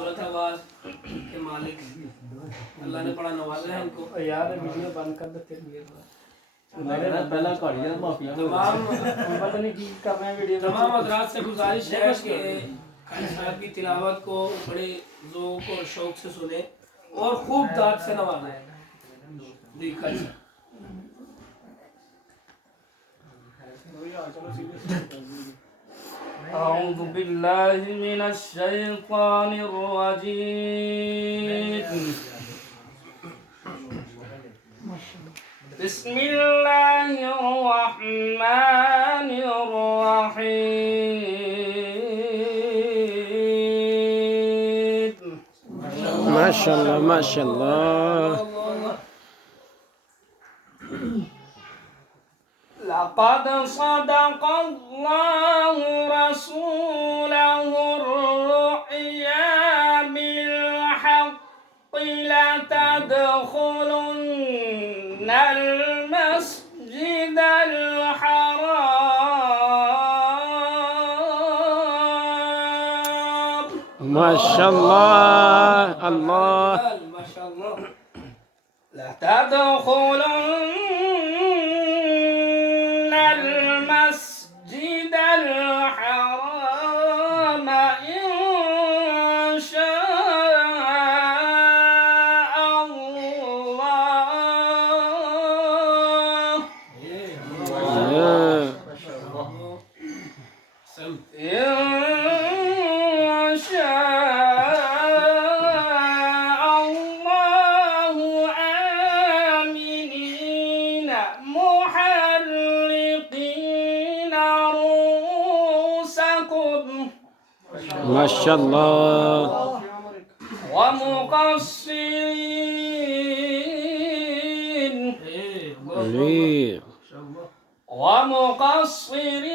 खूबसूरत आवाज के मालिक अल्लाह ने बड़ा नवाजा है इनको। यार वीडियो बंद कर दे फिर तमाम पता नहीं की कर रहे हैं वीडियो तमाम हज़रात से गुजारिश है कि साहब की तिलावत को बड़े ज़ौक़ और शौक़ से सुने और खूब दाद से नवाजें। देखा أعوذ بالله من الشيطان الرجيم بسم الله الرحمن الرحيم ما شاء الله ما شاء الله. لقد صدق الله رسوله الرؤيا بالحق لتدخلن المسجد الحرام ما شاء الله الله. ما شاء الله. لتدخلن المسجد الحرام إن شاء الله إن شاء الله آمنين محلقين رؤوسكم ما شاء الله. ومقصرين ليه. ومقصرين